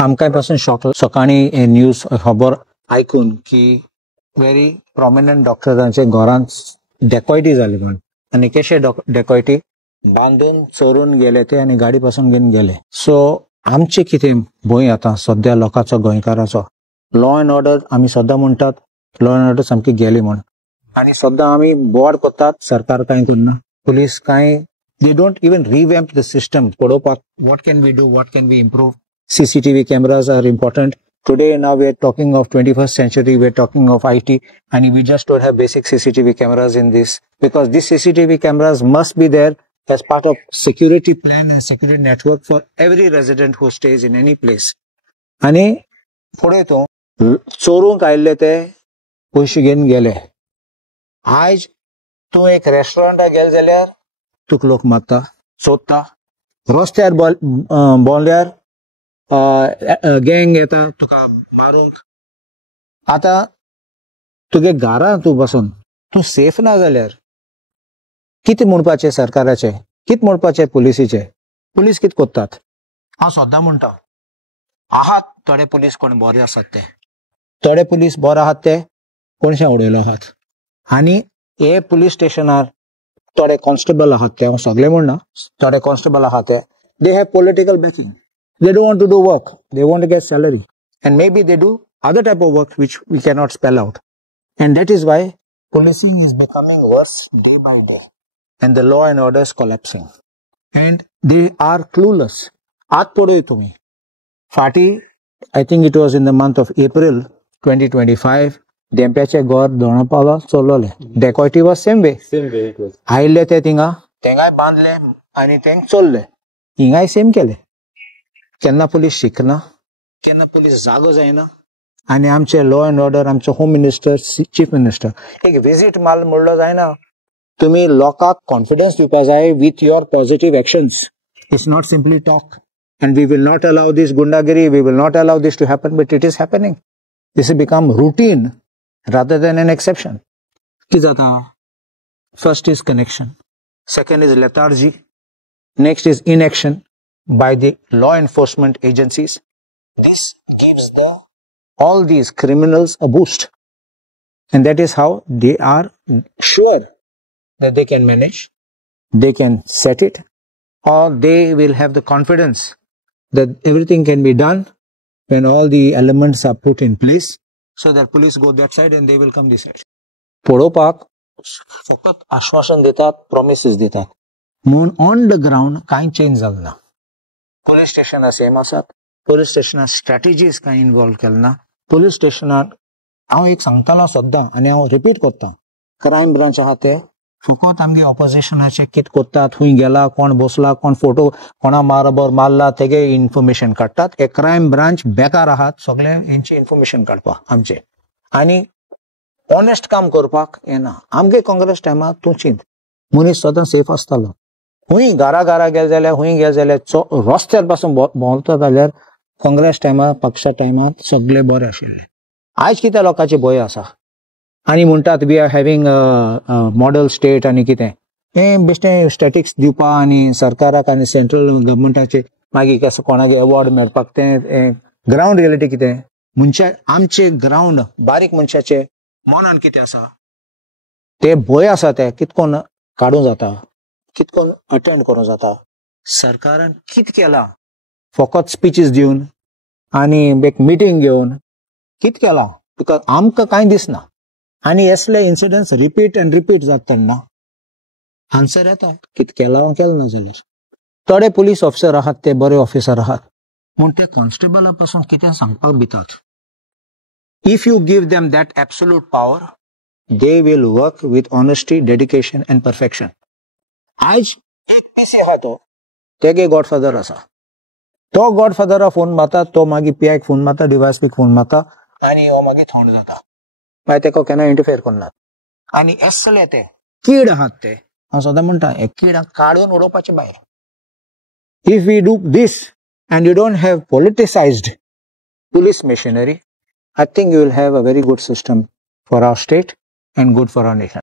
आमकांपासून सकाळी न्यूज खबर ऐकून की व्हेरी प्रॉमिनंट डॉक्टरांचे घरांत डेकॉयटी जाली म्हण आणि कशे डेकॉयटी बांधून चोरून गेले ते आणि गाडी पासून घेऊन गेले. सो आमचे कितें भंय आता सध्या लोकांचो गोंयकाराचो लॉ अँड ऑर्डर आमी सद्दां म्हणटात लॉ अँड ऑर्डर सामकी गेली म्हण आणि सद्दां आमी बोवाड करतात सरकार कांय करना पुलीस कांय they don't even revamp the system. What can we do? What can we improve? CCTV cameras are important. Today, now we are talking of 21st century. We are talking of IT, and we just don't have basic CCTV cameras in this because these CCTV cameras must be there as part of security plan and security network for every resident who stays in any place. आणि पुढे तो चोरूंक आयिल्ले ते पयशे घेवन गेले. आज तूं एक रेस्टॉरंटाक गेले जाल्यार तुक लोक मारता सोदता रस्त्यार बोंवल्यार गँग येता तुका मारूंक. आता तुगे घरां तूं बसून तूं सेफ ना जाल्यार कितें म्हणपाचें सरकाराचें कितें म्हणपाचें पुलिसीचें. पुलीस कितें कोत्तात हांव सद्दां म्हणटा आहात थोडे पुलीस कोण बरे आसात ते थोडे पुलीस बरे आहात ते कोणशे उडयलो आहात आनी हे पुलीस स्टेशनार थोडे कॉन्स्टेबल आहात ते सगळे म्हणना थोडे कॉन्स्टेबल आहात ते they have political backing. They don't want to do work. They want to get salary. And maybe they do other type of work which we cannot spell out. And that is why policing is becoming worse day by day. And the law and order is collapsing. And they are clueless. Aat podo tumi. Fati, I think it was in the month of April 2025. Dempeche gor Donapala solole. Dacoity was same way. Same way it was. Aile te tinga. Tengai bandle. Ani teng cholle. Ingai same kele. केन्ना police शिकना केन्ना police जागो जायना आणि आमचे law and order आमचे home minister chief minister एक visit माल म्हणलो जायना. तुम्ही लोकांक कॉन्फिडन्स दिवपा जाय with your positive actions. It's not simply talk and we will not allow this गुंडागिरी we will not allow this to happen but it is happening. This become routine rather than an exception. कितें जाता first is connection second is lethargy next is inaction by the law enforcement agencies. This gives all these criminals a boost. And that is how they are sure that they can manage, they can set it, or they will have the confidence that everything can be done when all the elements are put in place so that police go that side and they will come this side. Podopak फकत आश्वासन देतात, promises देतात. म्हणून on the ground कांय change जालें ना. Police स्टेशनार same आसात. पुलीस स्टेशनार स्ट्रॅटेजीज कांय इन्वॉल्व केले ना. पुलीस स्टेशनार हांव एक सांगतालो सद्दां आनी हांव रिपीट करता क्रायम ब्रांच आहा ते फकत आमगे ऑपोजिशनाचे कितें कोत्तात खंय गेला कोण बसला कोण फोटो कोणा बरोबर मारला तेगे इन्फॉर्मेशन काडटात. हे क्रायम ब्रांच बेकार आहात सगळे हेंची इन्फॉर्मेशन काडपाक आमचे आनी ऑनेस्ट काम करपाक येना. आमगे काँग्रेस टायमार तूं चिंत मनीस सदां सेफ आसतालो. हुंय घरा गेले जाल्यार हुंय गेले जाल्यार रस्त्यार पासून भोंवता जाल्यार काँग्रेस टायमार पक्षा टायमार सगळे बरे आशिल्ले. आयज कितें लोकांचे भंय आसा आनी म्हणटात we are having model state आनी कितें हें बेश्टें स्टॅटिक्स दिवपा आनी सरकाराक आनी सेंट्रल गव्हर्मेंटाचे मागीर कसो कोणागे अवॉर्ड मेळपाक तें ग्रावंड रियलिटी कितें मनशा आमचे ग्रावंड बारीक मनशाचे मनान कितें आसा ते भंय आसा ते कितकोन काडूं जाता कितकोन अटेंड करूं जाता. सरकारान कितें केलां फकत स्पीचीस दिवन आनी एक मिटींग घेवन कितें केलां बिकॉज आमकां कांय दिसना आनी असले इन्सिडंट्स रिपीट एंड रिपीट जाता तेन्ना आन्सर येता कितें केलां वा केलें ना जाल्यार. थोडे पुलीस ऑफिसर आहात ते बरे ऑफिसर आहात पूण ते कॉन्स्टेबला पासून कितें सांगपाक भितात. If you give them that absolute power they will work with honesty dedication and perfection. आज एक पीसी आहा तो तेगे गॉडफादर आसा तो गॉडफादरा फोन मारता तो मागीर पियाक फोन मारता डिवायसपीक फोन मारता आनी हो मागीर थोंड जाता मागीर तेका केन्ना इंटरफेर करनात. आनी असले ते कीड आहात ते हांव सदां म्हणटा हे किडांक काडून उडोवपाचे भायर. If we do this and you don't have politicised police machinery I think you will have a very good system for our state and good for our nation.